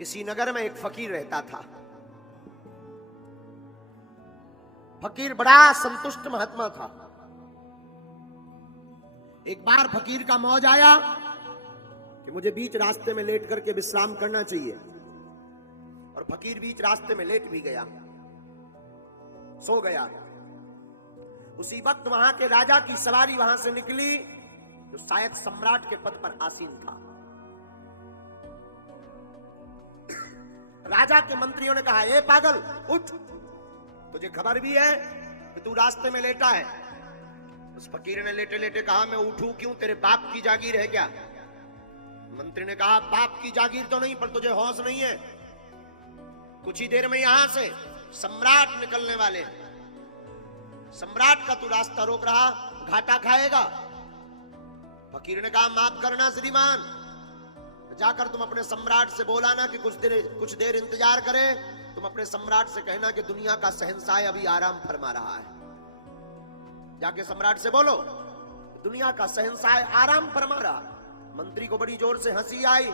किसी नगर में एक फकीर रहता था। फकीर बड़ा संतुष्ट महात्मा था। एक बार फकीर का मौज आया कि मुझे बीच रास्ते में लेट करके विश्राम करना चाहिए, और फकीर बीच रास्ते में लेट भी गया, सो गया। उसी वक्त वहां के राजा की सवारी वहां से निकली, जो शायद सम्राट के पद पर आसीन था। राजा के मंत्रियों ने कहा, ए पागल उठ, तुझे खबर भी है कि तू रास्ते में लेटा है। उस फकीर ने लेटे लेटे कहा, मैं उठूं क्यों, तेरे बाप की जागीर है क्या? मंत्री ने कहा, बाप की जागीर तो नहीं, पर तुझे होश नहीं है। कुछ ही देर में यहां से सम्राट निकलने वाले, सम्राट का तू रास्ता रोक रहा, घाटा खाएगा। फकीर ने कहा, माफ करना श्रीमान, जाकर तुम अपने सम्राट से बोला ना कि कुछ देर इंतजार करे। तुम अपने सम्राट से कहना कि दुनिया का शहंशाह अभी आराम फरमा रहा है। जाके सम्राट से बोलो, दुनिया का शहंशाह आराम फरमा रहा। मंत्री को बड़ी जोर से हंसी आई।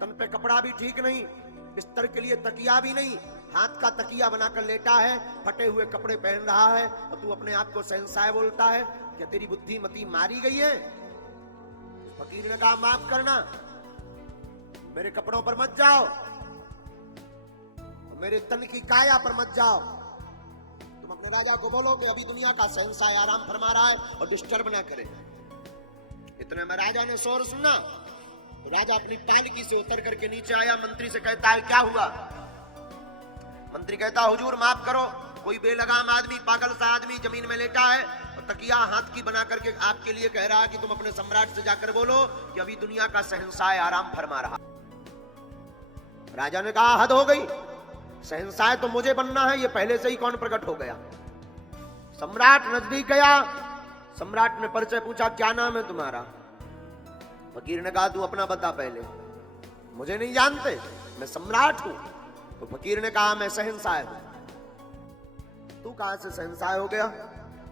तन पे कपड़ा भी ठीक नहीं, बिस्तर के लिए तकिया भी नहीं, हाथ का तकिया बनाकर लेटा है, फटे हुए कपड़े पहन रहा है, और तू अपने आप को शहंशाह बोलता है। क्या तेरी बुद्धि मती मारी गई है? फकीर ने कहा, माफ करना, मेरे कपड़ों पर मत जाओ, मेरे तन की काया पर मत जाओ। तुम अपने राजा को बोलो कि अभी दुनिया का शहंशाह आराम फरमा रहा है और डिस्टर्ब ना करे। इतने में राजा ने शोर सुना। राजा अपनी पालकी से उतर करके नीचे आया, मंत्री से कहता है, क्या हुआ? मंत्री कहता, हुजूर माफ करो, कोई बेलगाम आदमी, पागल सा आदमी जमीन में लेटा है और तकिया हाथ की बना करके आपके लिए कह रहा है कि तुम अपने सम्राट से जाकर बोलो कि अभी दुनिया का शहंशाह आराम फरमा रहा। राजा ने कहा, हद हो गई, शहंशाह तो मुझे बनना है, ये पहले से ही कौन प्रकट हो गया। सम्राट नजदीक गया। सम्राट ने परिचय पूछा, क्या नाम है तुम्हारा? फकीर ने कहा, तू अपना बता पहले। मुझे नहीं जानते, मैं सम्राट हूं। तो फकीर ने कहा, मैं शहंशाह हूं। तू कहां से शहंशाह हो गया?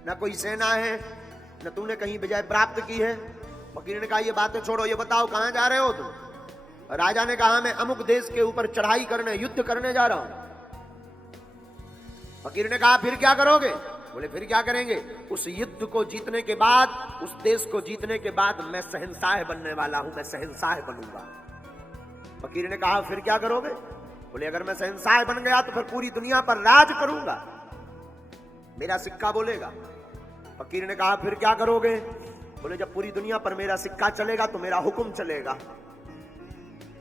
न कोई सेना है, न तूने कहीं विजय प्राप्त की है। फकीर ने कहा, ये बातें छोड़ो, ये बताओ कहां जा रहे हो तुम? राजा ने कहा, मैं अमुक देश के ऊपर चढ़ाई करने, युद्ध करने जा रहा हूं। फकीर ने कहा, फिर क्या करोगे? बोले, फिर क्या करेंगे, उस युद्ध को जीतने के बाद, उस देश को जीतने के बाद मैं शहंशाह बनने वाला हूं, मैं शहंशाह बनूंगा। फकीर ने कहा, फिर क्या करोगे? बोले, अगर मैं शहंशाह बन गया तो फिर पूरी दुनिया पर राज करूंगा, मेरा सिक्का बोलेगा। फकीर ने कहा, फिर क्या करोगे? बोले, जब पूरी दुनिया पर मेरा सिक्का चलेगा तो मेरा हुक्म चलेगा।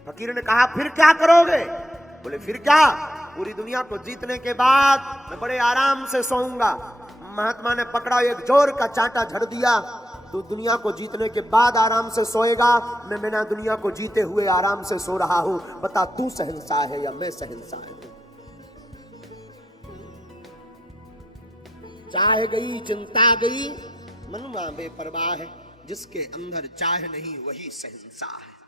फकीर ने कहा, फिर क्या करोगे? बोले, फिर क्या, पूरी दुनिया को जीतने के बाद मैं बड़े आराम से सोऊंगा। महात्मा ने पकड़ा, एक जोर का चांटा झड़ दिया। तू दुनिया को जीतने के बाद आराम से सोएगा, मैं बिना दुनिया को जीते हुए आराम से सो रहा हूं। बता, तू शहंशाह है या मैं शहंशाह हूं? चाह गई चिंता गई, मन में बेपरवाह है, जिसके अंदर चाह नहीं वही शहंशाह है।